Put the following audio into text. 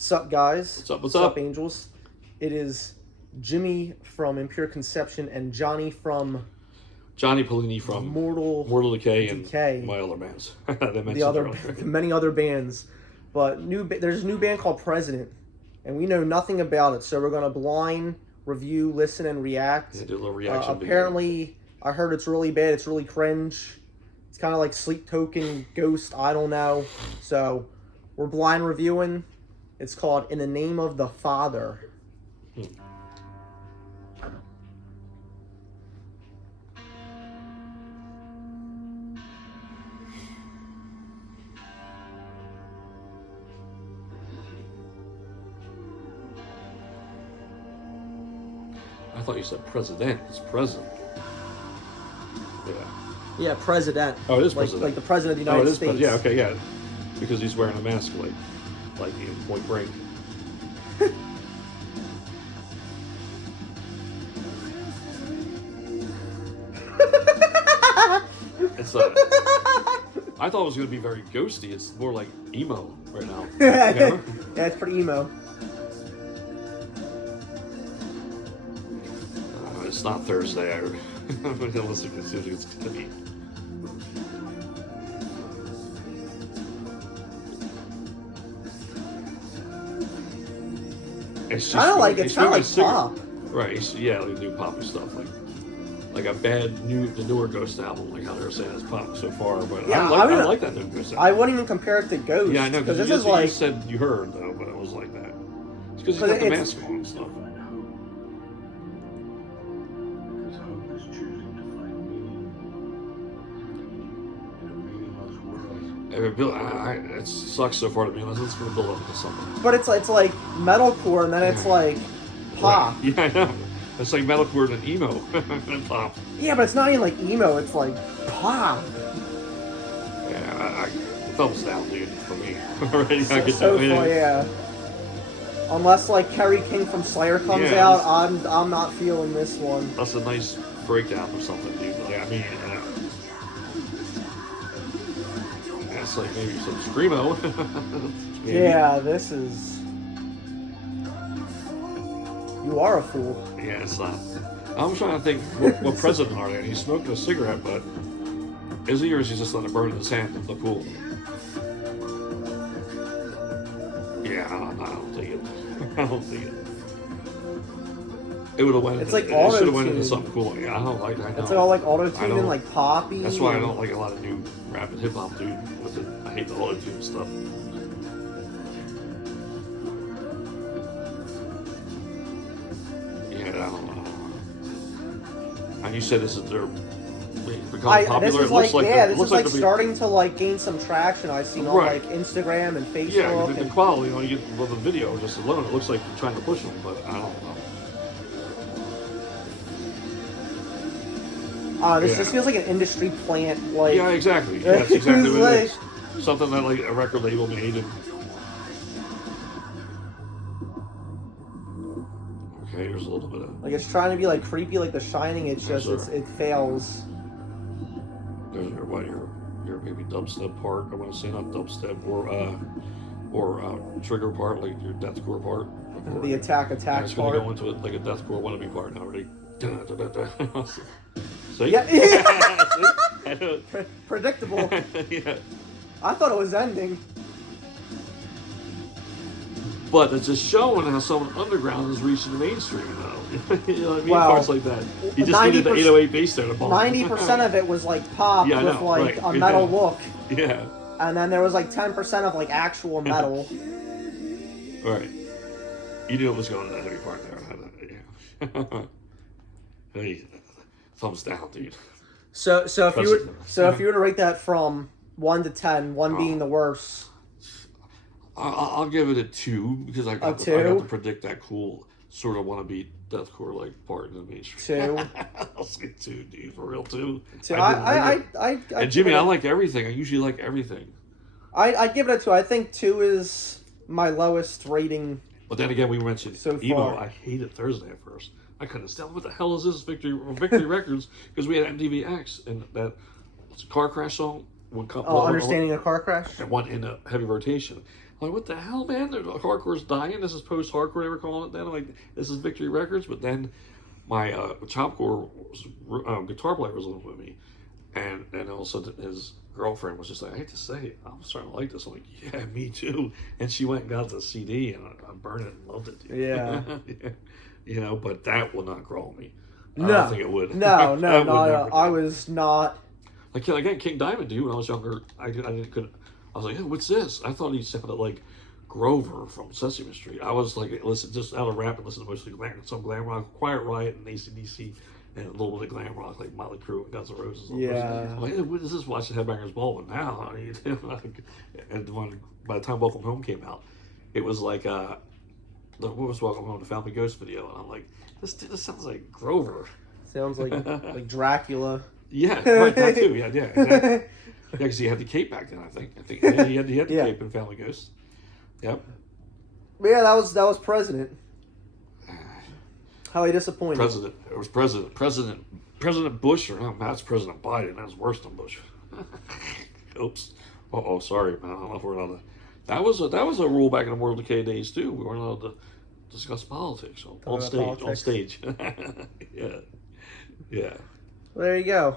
Sup, guys? What's up? What's Sup, up? angels? It is Jimmy from Impure Conception and Johnny Paoline from Mortal Decay Decay. and my other bands. They the many other bands. But there's a new band called President, and we know nothing about it, so we're going to blind review, listen, and react. Yeah, do a little reaction apparently, I heard it's really bad. It's really cringe. It's kind of like Sleep Token, Ghost, I don't know. So, we're blind reviewing. It's called In the Name of the Father. I thought you said president. It's president. Yeah. Yeah, President. Oh, it is president. Like the President of the United States. Yeah, okay, yeah. Because he's wearing a mask, like in Point Break. It's I thought it was going to be very ghosty. It's more like emo right now. Yeah, it's pretty emo. It's not Thursday. I'm going to listen to see what it's going to be. It's kind of like pop. Right? Yeah, like new poppy stuff, like a bad the newer Ghost album, like how they were saying it's pop so far. But yeah, I like that new Ghost album. I wouldn't even compare it to Ghost. Yeah, I know because this is like you said you heard though, but it was like that. It's because he's got the mask on and stuff. It sucks so far to be honest. It's going to build up to something. But it's like metalcore, and then it's like pop. Right. Yeah, I know. It's like metalcore and emo and pop. Yeah, but it's not even like emo. It's like pop. Yeah, thumbs down, dude, for me. Already, so far, yeah. Unless like Kerry King from Slayer comes out, I'm not feeling this one. That's a nice breakdown or something, dude. Like, I mean. It's like maybe some screamo. Yeah, this is. You are a fool. Yeah, it's not. I'm trying to think what president are they? And he's smoking a cigarette, but is he or is he just letting it burn in his hand and look cool? Yeah, I don't think it. I don't think it. It would have went. It's like it should have went auto-tune. into something cool. Yeah, I don't like that. It's like all like auto-tune and like poppy. That's why I don't like a lot of new rap and hip hop, dude. I hate the auto-tune stuff. Yeah, I don't know. And you said this is their become popular. This is it looks like this is like to be, starting to like gain some traction. I've seen on like Instagram and Facebook. Yeah, the quality on you get the video just alone, it looks like you're trying to push them, but I don't know. This just feels like an industry plant. Like yeah, exactly. Yeah, that's exactly what it is. Something that like a record label made. And... Okay, here's a little bit of. Like it's trying to be like creepy, like The Shining. It's just it fails. There's your maybe dubstep part. I want to say not dubstep or trigger part, like your deathcore part. Or the attack it's part. It's going to go into it like a deathcore wannabe part now. Ready? See? Yeah. See? Predictable. Yeah. I thought it was ending. But it's just showing how someone underground is reaching the mainstream now. You know what I mean? Wow. Parts like that. You just needed the 808 bass there to bump. 90% of it was like pop with like a metal look. Yeah. And then there was like 10% of like actual metal. Right. You knew it was going to that heavy part there. Yeah. Hey, thumbs down, dude. So if you were to rate that from 1 to 10, 1 being the worst. I'll give it a 2 because I got to predict that cool sort of wannabe deathcore like part in the mainstream. 2. I'll say 2, dude, for real 2. 2. And Jimmy, I like everything. I usually like everything. I give it a 2. I think 2 is my lowest rating. But then again, we mentioned so emo. far. I hated Thursday at first. I couldn't understand what the hell is this Victory Records because we had MTVX and that car crash song. Understanding a car crash. And one in a heavy rotation. I'm like, what the hell, man? Hardcore's dying. This is post-hardcore, they were calling it then. I'm like, this is Victory Records. But then my chopcore guitar player was living with me. And all of a sudden his girlfriend was just like, I hate to say it, I'm starting to like this. I'm like, yeah, me too. And she went and got the CD, and I burned it and loved it. Dude. Yeah. You know, but that will not grow on me. I No. don't think it would. No, That would never I do. was not. Like I got King Diamond, dude. When I was younger, I was like, hey, what's this? I thought he sounded like Grover from Sesame Street. I was like, listen, just out of rap and listen to mostly some glam rock, Quiet Riot and AC/DC, and a little bit of glam rock like Motley Crue and Guns N' Roses. Yeah. I'm like, hey, what is this? Watching Headbangers Ball, but now, and by the time Welcome Home came out, it was like what was Welcome Home, the Family Ghost video, and I'm like, this sounds like Grover. Sounds like Dracula. Yeah, right, that too. Yeah, exactly. Yeah, because he had the cape back then. I think yeah, he had the Yeah. cape in Family Ghost. Yep. But yeah, that was President. How he disappointed. President. It was President Bush, or no, that's President Biden. That's worse than Bush. Oops. Sorry, man. I don't know if we're allowed to. That was a rule back in the Mortal Decay days too. We weren't allowed to discuss politics on stage. Politics. On stage. Yeah. Well, there you go.